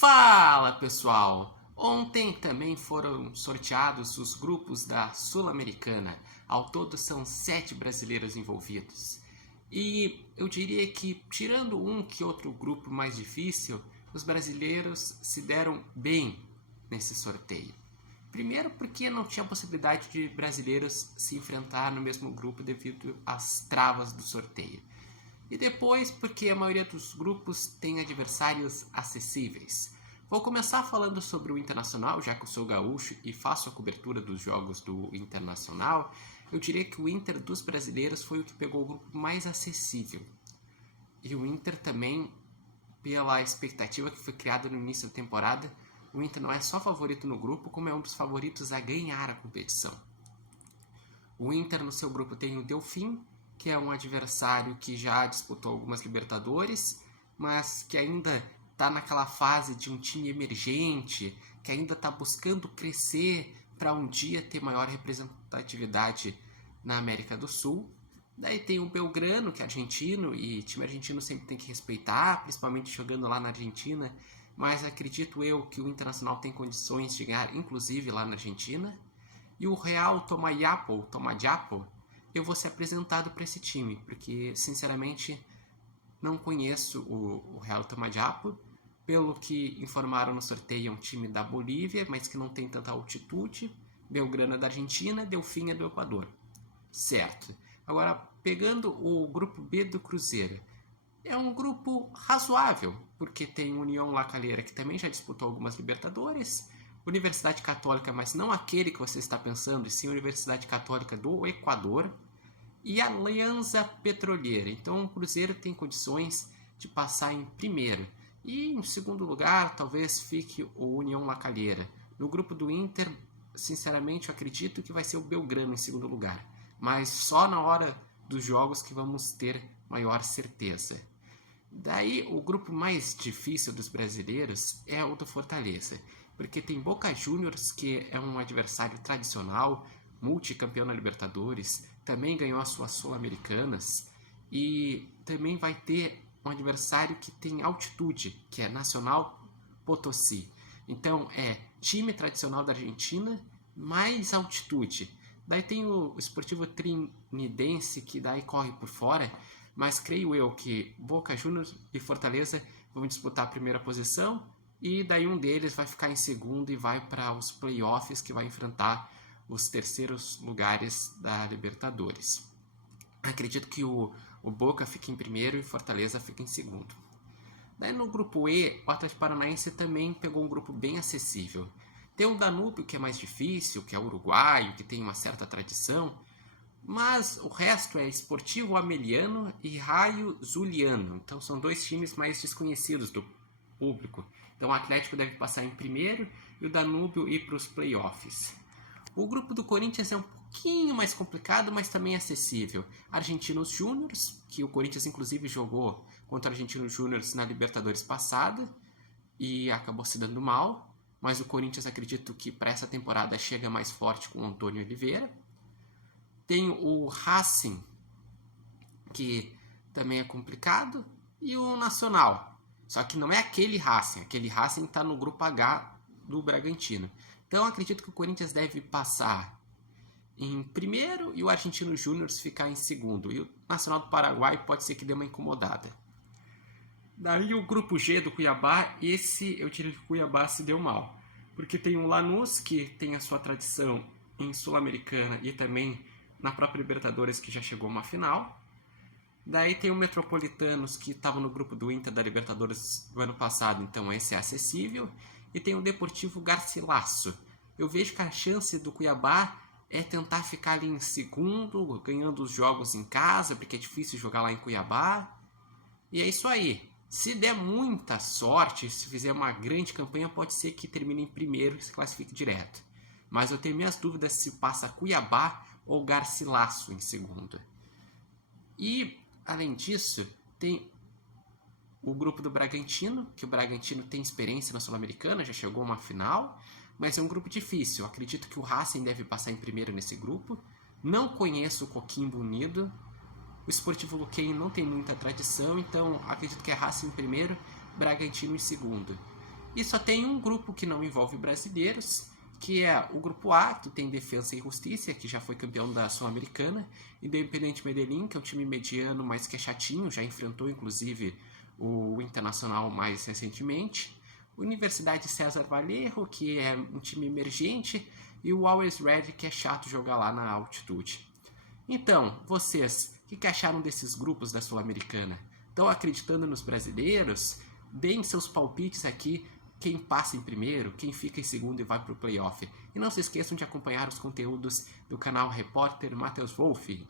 Fala pessoal! Ontem também foram sorteados os grupos da Sul-Americana. Ao todo são 7 brasileiros envolvidos. E eu diria que, tirando um que outro grupo mais difícil, os brasileiros se deram bem nesse sorteio. Primeiro porque não tinha possibilidade de brasileiros se enfrentar no mesmo grupo devido às travas do sorteio. E depois porque a maioria dos grupos tem adversários acessíveis. Vou começar falando sobre o Internacional, já que eu sou gaúcho e faço a cobertura dos jogos do Internacional. Eu diria que o Inter dos brasileiros foi o que pegou o grupo mais acessível. E o Inter também, pela expectativa que foi criada no início da temporada, o Inter não é só favorito no grupo, como é um dos favoritos a ganhar a competição. O Inter no seu grupo tem o Delfim, que é um adversário que já disputou algumas Libertadores, mas que ainda está naquela fase de um time emergente, que ainda está buscando crescer para um dia ter maior representatividade na América do Sul. Daí tem o Belgrano, que é argentino, e time argentino sempre tem que respeitar, principalmente jogando lá na Argentina, mas acredito eu que o Internacional tem condições de ganhar, inclusive lá na Argentina. E o Real Tomayapo, eu vou ser apresentado para esse time, porque sinceramente não conheço o Real Tomayapo. Pelo que informaram no sorteio, é um time da Bolívia, mas que não tem tanta altitude. Belgrano é da Argentina, Delfim é do Equador. Certo. Agora, pegando o grupo B do Cruzeiro, é um grupo razoável, porque tem União La Calera, que também já disputou algumas Libertadores, Universidade Católica, mas não aquele que você está pensando, e sim a Universidade Católica do Equador, e a Alianza Petroleira. Então o Cruzeiro tem condições de passar em primeiro. E em segundo lugar, talvez fique o União La Calera. No grupo do Inter, sinceramente, eu acredito que vai ser o Belgrano em segundo lugar. Mas só na hora dos jogos que vamos ter maior certeza. Daí, o grupo mais difícil dos brasileiros é o do Fortaleza. Porque tem Boca Juniors, que é um adversário tradicional, multicampeão na Libertadores, também ganhou as suas Sul-Americanas. E também vai ter um adversário que tem altitude, que é Nacional Potosí. Então é time tradicional da Argentina, mais altitude. Daí tem o Sportivo Trinidense, que daí corre por fora, mas creio eu que Boca Juniors e Fortaleza vão disputar a primeira posição, e daí um deles vai ficar em segundo e vai para os playoffs, que vai enfrentar os terceiros lugares da Libertadores. Acredito que o Boca fica em primeiro e Fortaleza fica em segundo. Daí no grupo E, o Atlético Paranaense também pegou um grupo bem acessível. Tem o Danúbio, que é mais difícil, que é uruguaio, que tem uma certa tradição, mas o resto é Sportivo Ameliano e Raio Zuliano. Então são dois times mais desconhecidos do público. Então o Atlético deve passar em primeiro e o Danúbio ir para os playoffs. O grupo do Corinthians é um pouquinho mais complicado, mas também acessível. Argentinos Júniors, que o Corinthians inclusive jogou contra Argentinos Júniors na Libertadores passada e acabou se dando mal, mas o Corinthians acredito que para essa temporada chega mais forte com o Antônio Oliveira. Tem o Racing, que também é complicado, e o Nacional. Só que não é aquele Racing está no grupo H do Bragantino. Então acredito que o Corinthians deve passar em primeiro e o Argentinos Júnior ficar em segundo. E o Nacional do Paraguai pode ser que dê uma incomodada. Daí o grupo G do Cuiabá, esse eu diria que o Cuiabá se deu mal. Porque tem o Lanús, que tem a sua tradição em Sul-Americana e também na própria Libertadores, que já chegou a uma final. Daí tem o Metropolitanos, que estava no grupo do Inter da Libertadores do ano passado, então esse é acessível. E tem o Deportivo Garcilasso. Eu vejo que a chance do Cuiabá é tentar ficar ali em segundo, ganhando os jogos em casa, porque é difícil jogar lá em Cuiabá. E é isso aí. Se der muita sorte, se fizer uma grande campanha, pode ser que termine em primeiro e se classifique direto. Mas eu tenho minhas dúvidas se passa Cuiabá ou Garcilasso em segundo. E, além disso, tem o grupo do Bragantino, que o Bragantino tem experiência na Sul-Americana, já chegou a uma final, mas é um grupo difícil. Eu acredito que o Racing deve passar em primeiro nesse grupo. Não conheço o Coquimbo Unido. O Sportivo Luquenho não tem muita tradição, então acredito que é Racing em primeiro, Bragantino em segundo. E só tem um grupo que não envolve brasileiros, que é o grupo A, que tem Defensa e Justiça, que já foi campeão da Sul-Americana, Independente Medellín, que é um time mediano, mas que é chatinho, já enfrentou inclusive o Internacional mais recentemente, Universidade César Vallejo, que é um time emergente, e o Always Red, que é chato jogar lá na altitude. Então, vocês, o que acharam desses grupos da Sul-Americana? Estão acreditando nos brasileiros? Deem seus palpites aqui, quem passa em primeiro, quem fica em segundo e vai para o playoff. E não se esqueçam de acompanhar os conteúdos do canal Repórter Matheus Wolff.